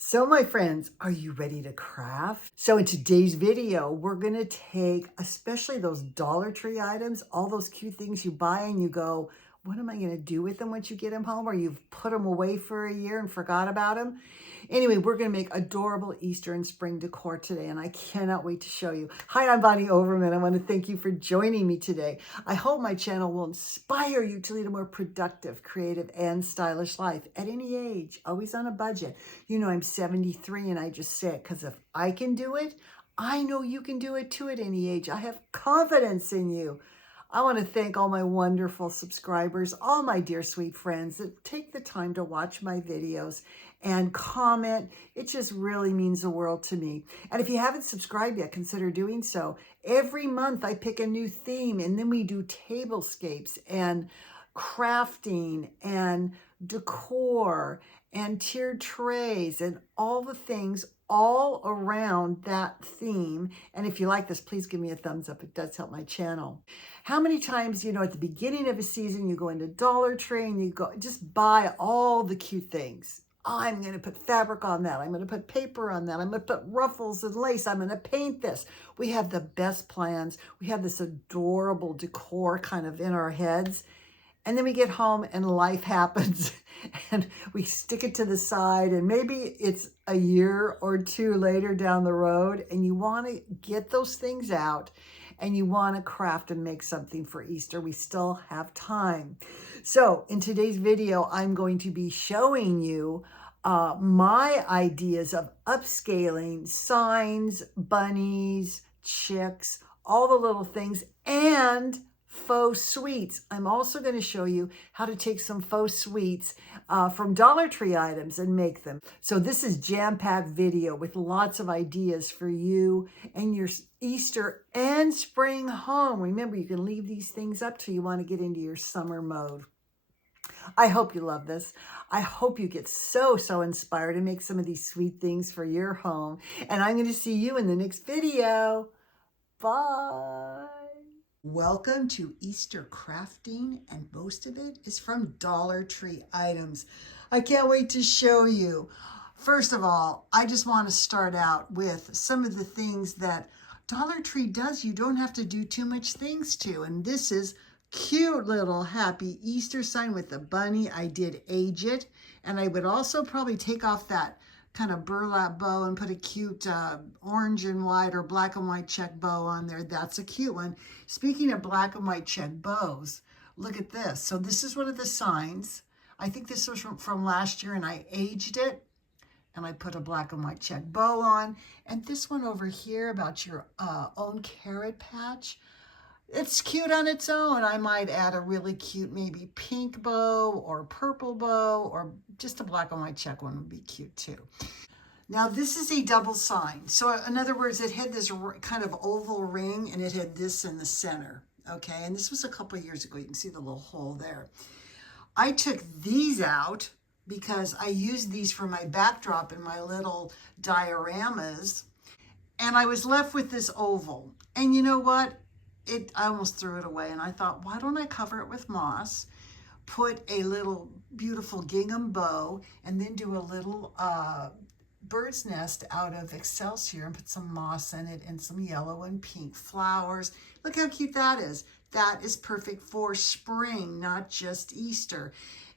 So my friends, are you ready to craft? So in today's video, we're gonna take, especially those Dollar Tree items, all those cute things you buy and you go, what am I gonna do with them once you get them home? Or you've put them away for a year and forgot about them? Anyway, we're gonna make adorable Easter and spring decor today, and I cannot wait to show you. Hi, I'm Bonnie Overman. I wanna thank you for joining me today. I hope my channel will inspire you to lead a more productive, creative, and stylish life at any age, always on a budget. You know, I'm 73 and I just say it because if I can do it, I know you can do it too at any age. I have confidence in you. I want to thank all my wonderful subscribers, all my dear sweet friends that take the time to watch my videos and comment. It just really means the world to me. And if you haven't subscribed yet, consider doing so. Every month I pick a new theme and then we do tablescapes and crafting and decor and tiered trays and all the things all around that theme. And if you like this, please give me a thumbs up. It does help my channel. How many times, you know, at the beginning of a season, you go into Dollar Tree and you go just buy all the cute things. I'm going to put fabric on that. I'm going to put paper on that. I'm going to put ruffles and lace. I'm going to paint this. We have the best plans. We have this adorable decor kind of in our heads. And then we get home and life happens and we stick it to the side, and maybe it's a year or two later down the road and you want to get those things out and you want to craft and make something for Easter. We still have time. So in today's video, I'm going to be showing you my ideas of upscaling signs, bunnies, chicks, all the little things, and faux sweets. I'm also going to show you how to take some faux sweets from Dollar Tree items and make them. So this is jam-packed video with lots of ideas for you and your Easter and spring home. Remember, you can leave these things up till you want to get into your summer mode. I hope you love this. I hope you get so inspired to make some of these sweet things for your home. And I'm going to see you in the next video. Bye. Welcome to Easter crafting, and most of it is from Dollar Tree items. I can't wait to show you. First of all, I just want to start out with some of the things that Dollar Tree does. You don't have to do too much things to, and this is cute little happy Easter sign with the bunny. I did age it, and I would also probably take off that kind of burlap bow and put a cute orange and white or black and white check bow on there. That's a cute one. Speaking of black and white check bows, look at this. So this is one of the signs. I think this was from last year, and I aged it and I put a black and white check bow on. And this one over here about your own carrot patch, it's cute on its own. I might add a really cute maybe pink bow or purple bow, or just a black and white check one would be cute too. Now this is a double sign. So in other words, it had this kind of oval ring and it had this in the center. Okay, and this was a couple of years ago. You can see the little hole there. I took these out because I used these for my backdrop in my little dioramas. And I was left with this oval. And you know what? I almost threw it away, and I thought, why don't I cover it with moss, put a little beautiful gingham bow, and then do a little bird's nest out of Excelsior and put some moss in it and some yellow and pink flowers. Look how cute that is. That is perfect for spring, not just Easter.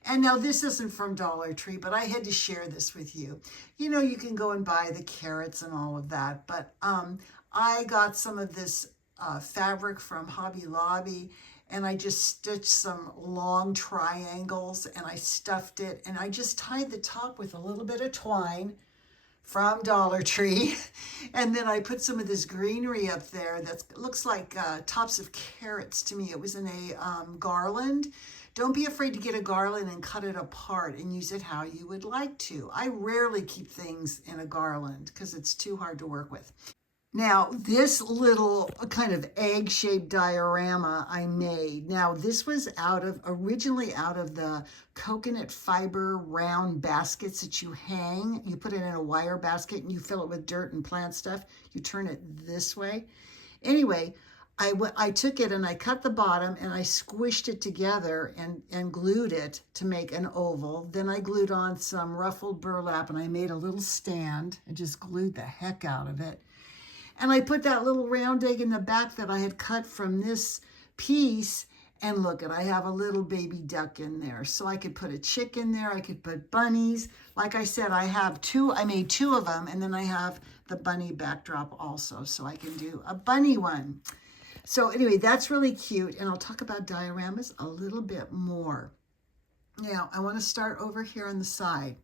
And now this isn't from Dollar Tree, but I had to share this with you. You know, you can go and buy the carrots and all of that, but I got some of this fabric from Hobby Lobby, and I just stitched some long triangles and I stuffed it, and I just tied the top with a little bit of twine from Dollar Tree, and then I put some of this greenery up there that looks like tops of carrots to me. It was in a garland. Don't be afraid to get a garland and cut it apart and use it how you would like to. I rarely keep things in a garland because it's too hard to work with. Now, this little kind of egg-shaped diorama I made. Now, this was originally out of the coconut fiber round baskets that you hang. You put it in a wire basket and you fill it with dirt and plant stuff. You turn it this way. Anyway, I took it and I cut the bottom and I squished it together and glued it to make an oval. Then I glued on some ruffled burlap and I made a little stand and just glued the heck out of it. And I put that little round egg in the back that I had cut from this piece. And look, I have a little baby duck in there. So I could put a chick in there. I could put bunnies. Like I said, I made two of them. And then I have the bunny backdrop also. So I can do a bunny one. So anyway, that's really cute. And I'll talk about dioramas a little bit more. Now, I want to start over here on the side.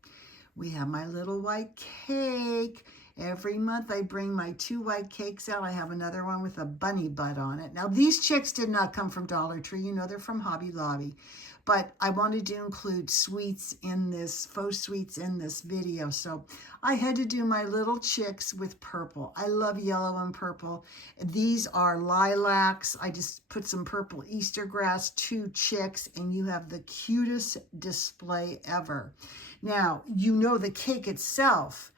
We have my little white cake. Every month I bring my 2 white cakes out. I have another one with a bunny butt on it. Now, these chicks did not come from Dollar Tree. You know, they're from Hobby Lobby. But I wanted to include sweets in this, faux sweets in this video. So I had to do my little chicks with purple. I love yellow and purple. These are lilacs. I just put some purple Easter grass, 2 chicks, and you have the cutest display ever. Now, you know the cake itself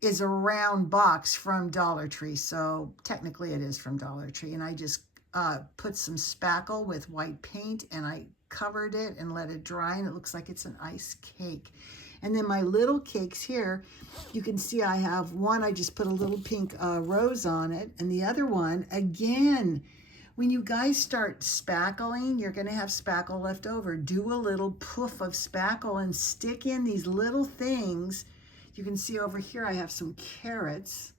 is a round box from Dollar Tree. So technically it is from Dollar Tree. And I just put some spackle with white paint and I covered it and let it dry, and it looks like it's an ice cake. And then my little cakes here, you can see I have one, I just put a little pink rose on it, and the other one, again, when you guys start spackling, you're gonna have spackle left over. Do a little poof of spackle and stick in these little things. You can see over here I have some carrots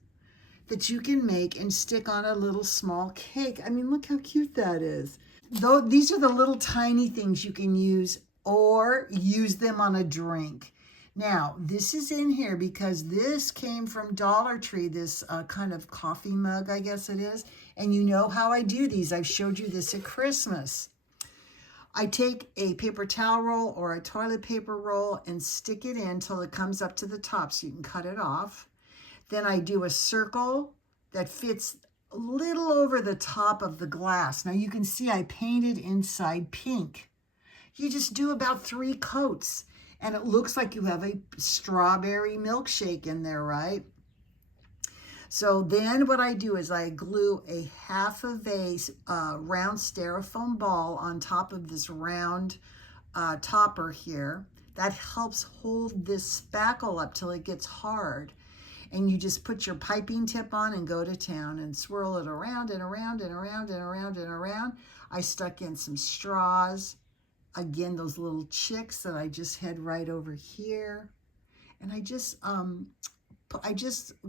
that you can make and stick on a little small cake. I mean, look how cute that is. Though these are the little tiny things you can use, or use them on a drink. Now, this is in here because this came from Dollar Tree, this kind of coffee mug, I guess it is. And you know how I do these. I've showed you this at Christmas. I take a paper towel roll or a toilet paper roll and stick it in till it comes up to the top so you can cut it off. Then I do a circle that fits a little over the top of the glass. Now you can see I painted inside pink. You just do about 3 coats and it looks like you have a strawberry milkshake in there, right? So then what I do is I glue a half of a round styrofoam ball on top of this round topper here. That helps hold this spackle up till it gets hard. And you just put your piping tip on and go to town and swirl it around and around and around and around and around. I stuck in some straws. Again, those little chicks that I just had right over here. And I just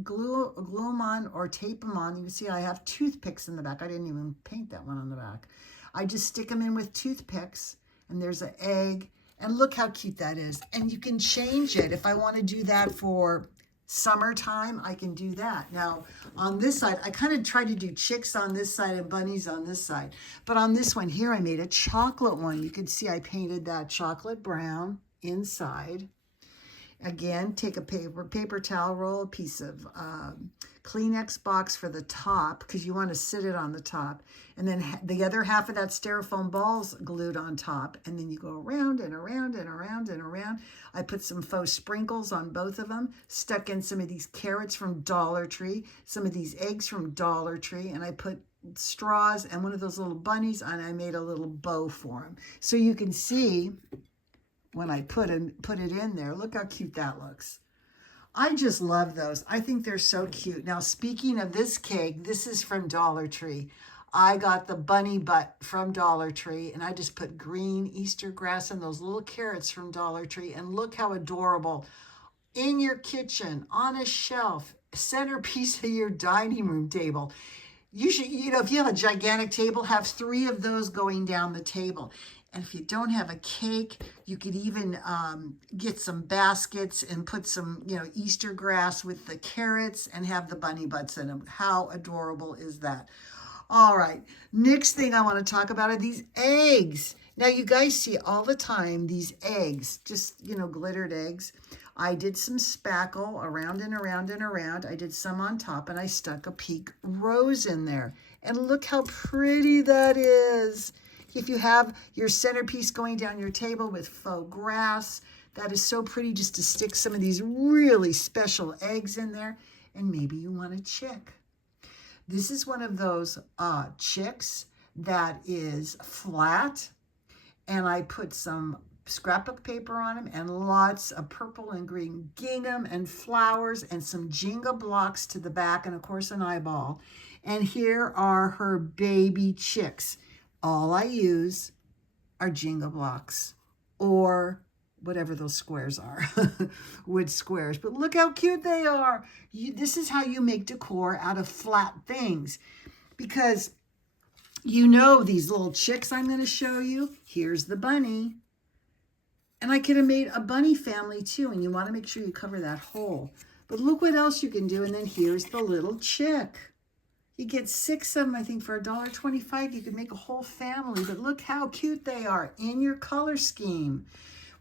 glue them on or tape them on. You can see I have toothpicks in the back. I didn't even paint that one on the back. I just stick them in with toothpicks, and there's an egg. And look how cute that is. And you can change it. If I want to do that for summertime, I can do that. Now, on this side, I kind of try to do chicks on this side and bunnies on this side. But on this one here, I made a chocolate one. You can see I painted that chocolate brown inside. Again, take a paper towel roll, a piece of Kleenex box for the top, because you want to sit it on the top. And then the other half of that styrofoam ball's glued on top. And then you go around and around and around and around. I put some faux sprinkles on both of them, stuck in some of these carrots from Dollar Tree, some of these eggs from Dollar Tree, and I put straws and one of those little bunnies, and I made a little bow for them. So you can see when I put it in there, look how cute that looks. I just love those. I think they're so cute. Now, speaking of this cake, this is from Dollar Tree. I got the bunny butt from Dollar Tree, and I just put green Easter grass and those little carrots from Dollar Tree, and look how adorable. In your kitchen, on a shelf, centerpiece of your dining room table. You should, if you have a gigantic table, have 3 of those going down the table. And if you don't have a cake, you could even get some baskets and put some, Easter grass with the carrots and have the bunny butts in them. How adorable is that? All right, next thing I want to talk about are these eggs. Now, you guys see all the time these eggs, just, glittered eggs. I did some spackle around and around and around. I did some on top, and I stuck a pink rose in there. And look how pretty that is. If you have your centerpiece going down your table with faux grass, that is so pretty, just to stick some of these really special eggs in there. And maybe you want a chick. This is one of those chicks that is flat, and I put some scrapbook paper on them and lots of purple and green gingham and flowers and some Jenga blocks to the back, and of course an eyeball. And here are her baby chicks. All I use are Jenga blocks or whatever those squares are, wood squares. But look how cute they are. This is how you make decor out of flat things, because you know these little chicks I'm going to show you. Here's the bunny. And I could have made a bunny family too, and you want to make sure you cover that hole. But look what else you can do. And then here's the little chick. You get 6 of them, I think, for $1.25. You could make a whole family. But look how cute they are in your color scheme.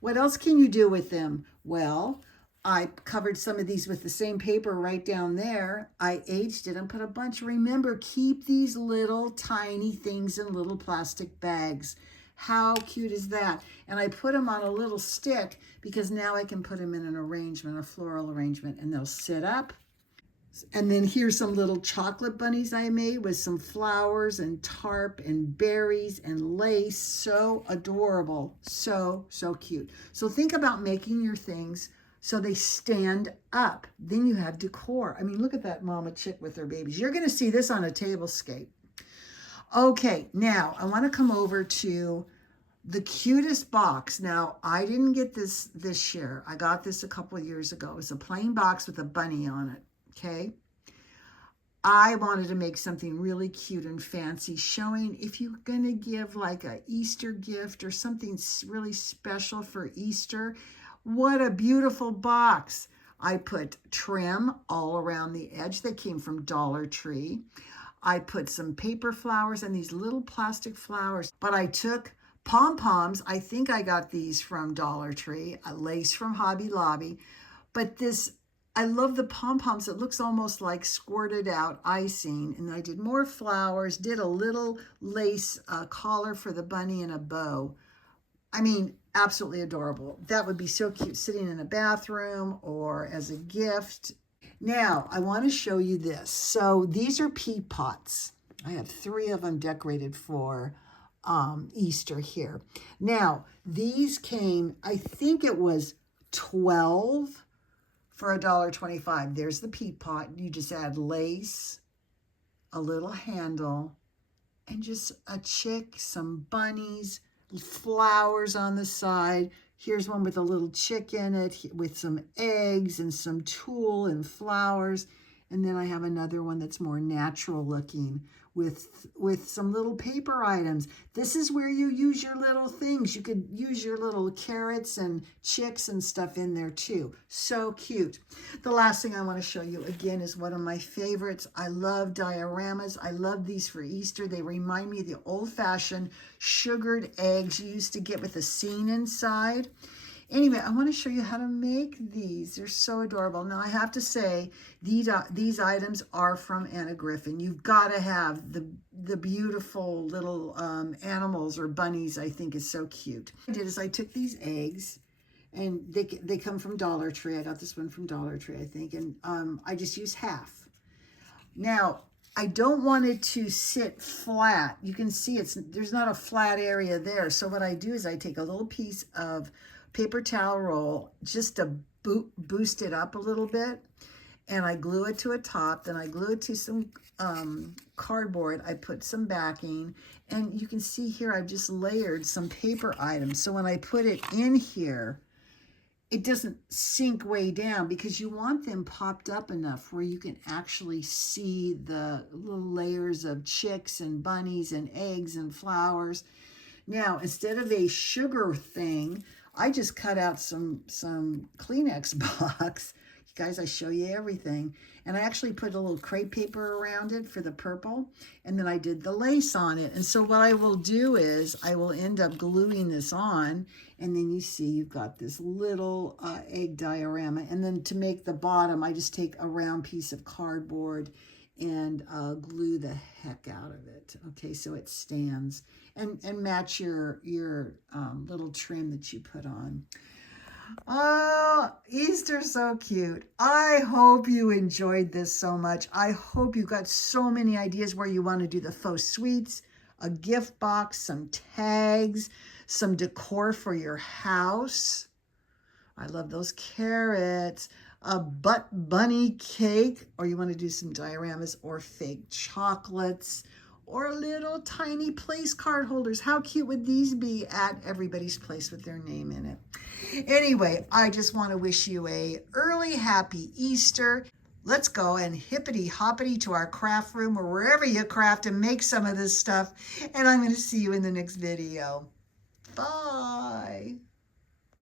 What else can you do with them? Well, I covered some of these with the same paper right down there. I aged it and put a bunch. Remember, keep these little tiny things in little plastic bags. How cute is that? And I put them on a little stick because now I can put them in an arrangement, a floral arrangement, and they'll sit up. And then here's some little chocolate bunnies I made with some flowers and tarp and berries and lace. So adorable. So, so cute. So think about making your things so they stand up. Then you have decor. I mean, look at that mama chick with her babies. You're going to see this on a tablescape. Okay, now I want to come over to the cutest box. Now, I didn't get this year. I got this a couple of years ago. It was a plain box with a bunny on it. Okay, I wanted to make something really cute and fancy, showing if you're going to give like a Easter gift or something really special for Easter. What a beautiful box. I put trim all around the edge. They came from Dollar Tree. I put some paper flowers and these little plastic flowers, but I took pom-poms. I think I got these from Dollar Tree, a lace from Hobby Lobby, but this, I love the pom-poms. It looks almost like squirted out icing. And I did more flowers, did a little lace collar for the bunny and a bow. I mean, absolutely adorable. That would be so cute sitting in a bathroom or as a gift. Now, I want to show you this. So these are pea pots. I have 3 of them decorated for Easter here. Now, these came, I think it was 12 for $1.25. There's the pea pot. You just add lace, a little handle, and just a chick, some bunnies, flowers on the side. Here's one with a little chick in it with some eggs and some tulle and flowers. And then I have another one that's more natural looking with some little paper items. This is where you use your little things. You could use your little carrots and chicks and stuff in there too. So cute. The last thing I want to show you again is one of my favorites. I love dioramas. I love these for Easter. They remind me of the old-fashioned sugared eggs you used to get with a scene inside. Anyway, I want to show you how to make these. They're so adorable. Now, I have to say, these items are from Anna Griffin. You've got to have the beautiful little animals or bunnies. I think is so cute. What I did is I took these eggs, and they come from Dollar Tree. I got this one from Dollar Tree, I think, and I just use half. Now, I don't want it to sit flat. You can see there's not a flat area there. So what I do is I take a little piece of paper towel roll just to boost it up a little bit, and I glue it to a top. Then I glue it to some cardboard. I put some backing, and you can see here I've just layered some paper items. So when I put it in here, it doesn't sink way down because you want them popped up enough where you can actually see the little layers of chicks and bunnies and eggs and flowers. Now, instead of a sugar thing, I just cut out some Kleenex box. You guys, I show you everything. And I actually put a little crepe paper around it for the purple. And then I did the lace on it. And so what I will do is I will end up gluing this on. And then you see you've got this little egg diorama. And then to make the bottom, I just take a round piece of cardboard and glue the heck out of it. Okay, so it stands. And match your little trim that you put on. Oh, Easter's so cute. I hope you enjoyed this so much. I hope you got so many ideas where you want to do the faux sweets, a gift box, some tags, some decor for your house. I love those carrots. A butt bunny cake, or you want to do some dioramas or fake chocolates or little tiny place card holders. How cute would these be at everybody's place with their name in it? Anyway, I just want to wish you a early happy Easter. Let's go and hippity hoppity to our craft room or wherever you craft and make some of this stuff. And I'm going to see you in the next video. Bye.